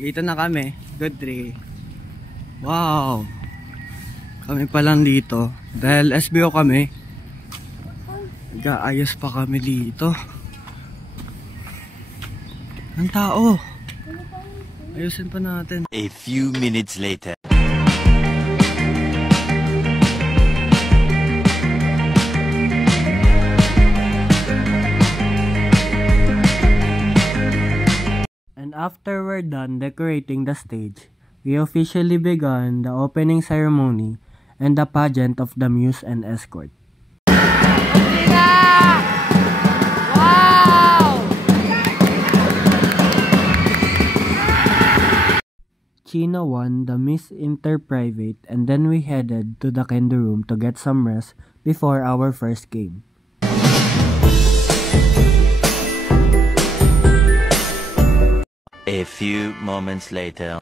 Dito na kami. Good 3. Wow. Kami pa lang dito. Dahil SBO kami. Nag-aayos pa kami dito. Ang tao. Ayusin pa natin. A few minutes later. And after we're done decorating the stage, we officially began the opening ceremony and the pageant of the Muse and Escort. Chino won the Miss Inter-Private, and then we headed to the Kendo room to get some rest before our first game. A few moments later.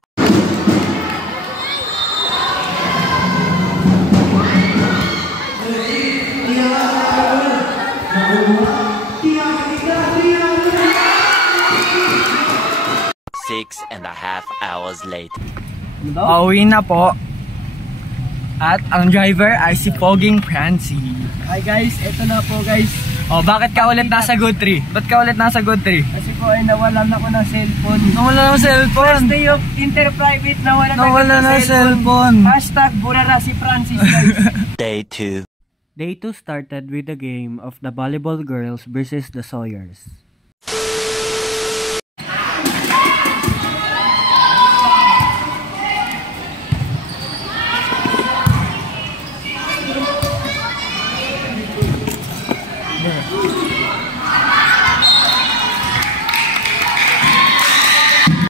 Six and a half hours later. Pauwi na po. At ang driver ay si Poging Prancy. Hi guys, eto na po guys. Oh, bakit ka ulit nasa Good 3? Ba't ka ulit nasa Good 3? Kasi po ay nawalan ako ng cellphone. Nawala ng cellphone? First day of Inter-Private, nawala ng cellphone. Hashtag burara si Francis guys. Day 2. Day 2 started with the game of the volleyball girls versus the Sawyers.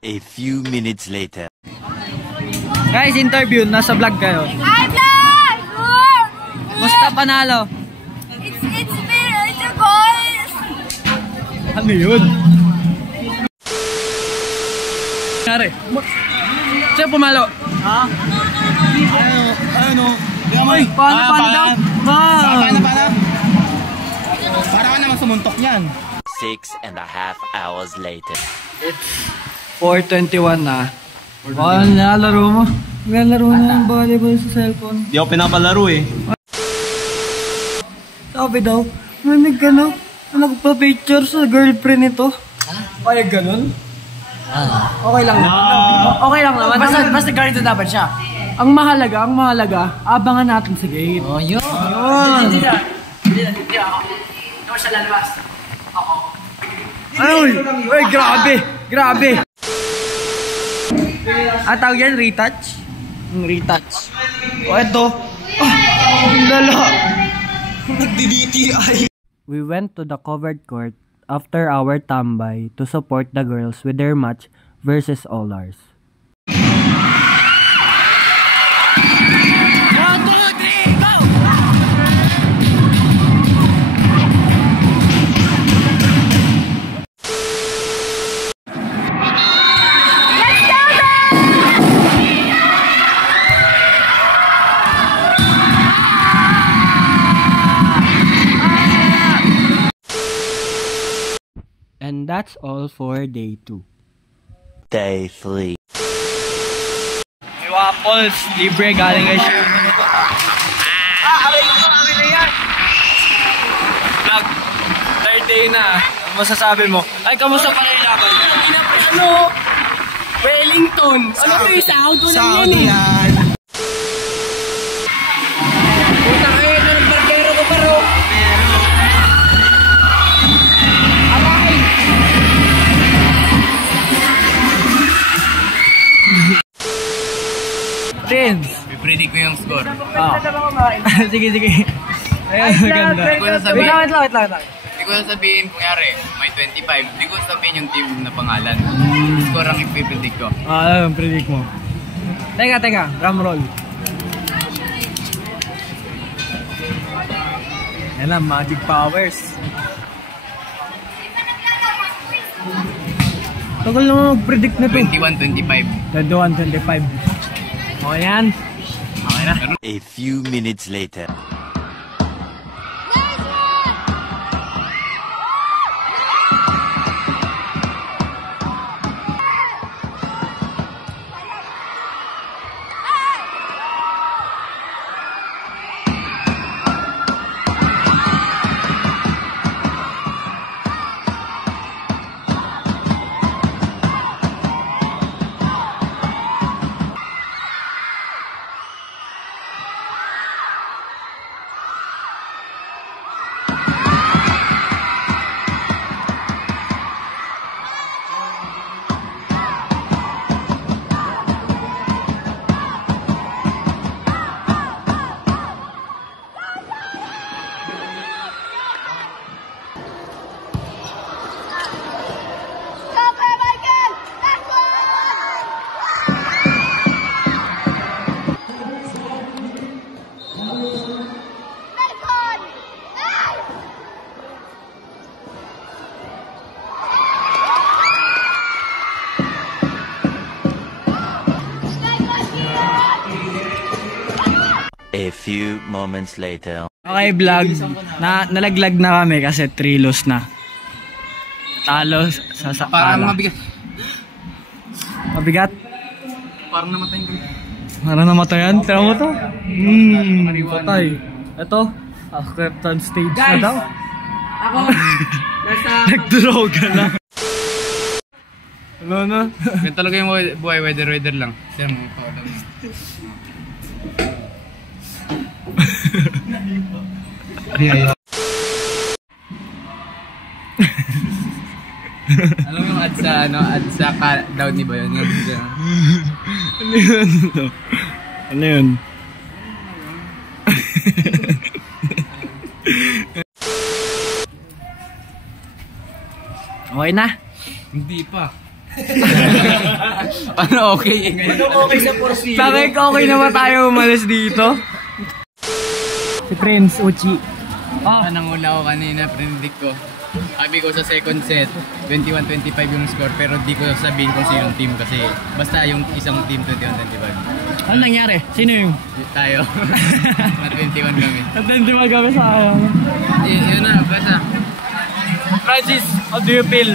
A few minutes later. Guys, interview. Nasa vlog kayo. I'm vlog! Musta panalo? It's a goal! Ano yun? Nari. Siya pumalo. Ha? Ano? Ay, paano? Paano? Para ka naman sumuntok yan. 6 and a half hours later. It's 4:21 na. Oh, nalalaro mo? Nalalaro na yung volleyball sa cellphone. Di ako pinapalaro eh. Sabi daw, manig ka no? Nagpa-picture sa girlfriend nito. Ay, ganun? Okay lang naman. Okay lang naman. Basta ganito dapat siya. Ang mahalaga, abangan natin sa gate. Oh, yun. Hindi na. Hindi ako. Hindi ako siya lalabas. Ako. Ay, grabe. Tawag yan, retouch? Retouch. O, eto. Lala. Nagdi-DTI. We went to the covered court after our tambay to support the girls with their match versus Allars. And that's all for day 2. Day 3. May waffles, libre galing kay Shem. Aray na yan! Vlog, third day na. Ano masasabi mo? Ay, kamusta pa rin laban? Ano? Wellington! Ano ito yung Saudi na yan? Puta kayo, nagbarkero ko pero. Friends! Predict ko yung score. Sige. Ayun, maganda. Wait lang. Hindi ko sabihin, kunyari, may 25. Hindi ko sabihin yung team na pangalan. Score ang ipipredict ko. Ang predict mo. Teka, drum roll. Yan lang, magic powers. Tagal naman mag-predict na to. 21-25. 21-25. Okay yan. Okay na. A few minutes later. A few moments later. Okay, vlog. Nalaglag na kami kasi 3 loss na. Talo sa Parang sakala. mabigat. Mabigat? Parang namatayin ko. Parang namatayan? Tira mo to? Patay. Ito, acceptance stage na daw. Ako, nasa... Nagdroga na. Ano na? Yan talaga yung buhay, weather lang. Sir, mga paulam. Alam mo yung ad sa Downy ba yun? Ano yun? Ano yun? Okay na? Hindi pa. Paano okay? Okay sa porsi. Sabi ko okay na ba tayo umalis dito? Si Prince Uchi. Nanangula ko kanina, predict ko. Sabi ko sa second set, 21-25 yung score, pero di ko sabihin kung sinong team kasi basta yung isang team 21-25. Ano nangyari? Sino yung? Tayo. Na 21 kami. Atenti mo kami sa ayaw. Yun na, basta. Francis, how do you feel?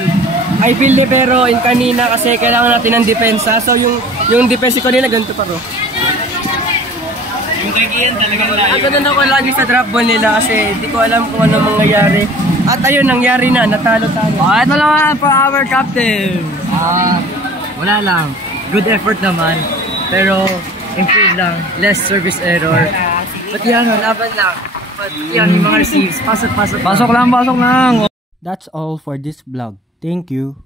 I feel pero in kanina kasi kailangan natin ng depensa. So yung defense ko nila ganito pa ro. Yung kagiyan talagang layo. Ganun ako lagi sa drop ball nila kasi hindi ko alam kung ano mangyayari. At ayun, nangyari na, natalo tayo. Ito naman for our captain. Wala lang. Good effort naman. Pero improve lang. Less service error. But yan, laban lang. But yan, yung mga receives. Pasok. Pasok lang. That's all for this vlog. Thank you.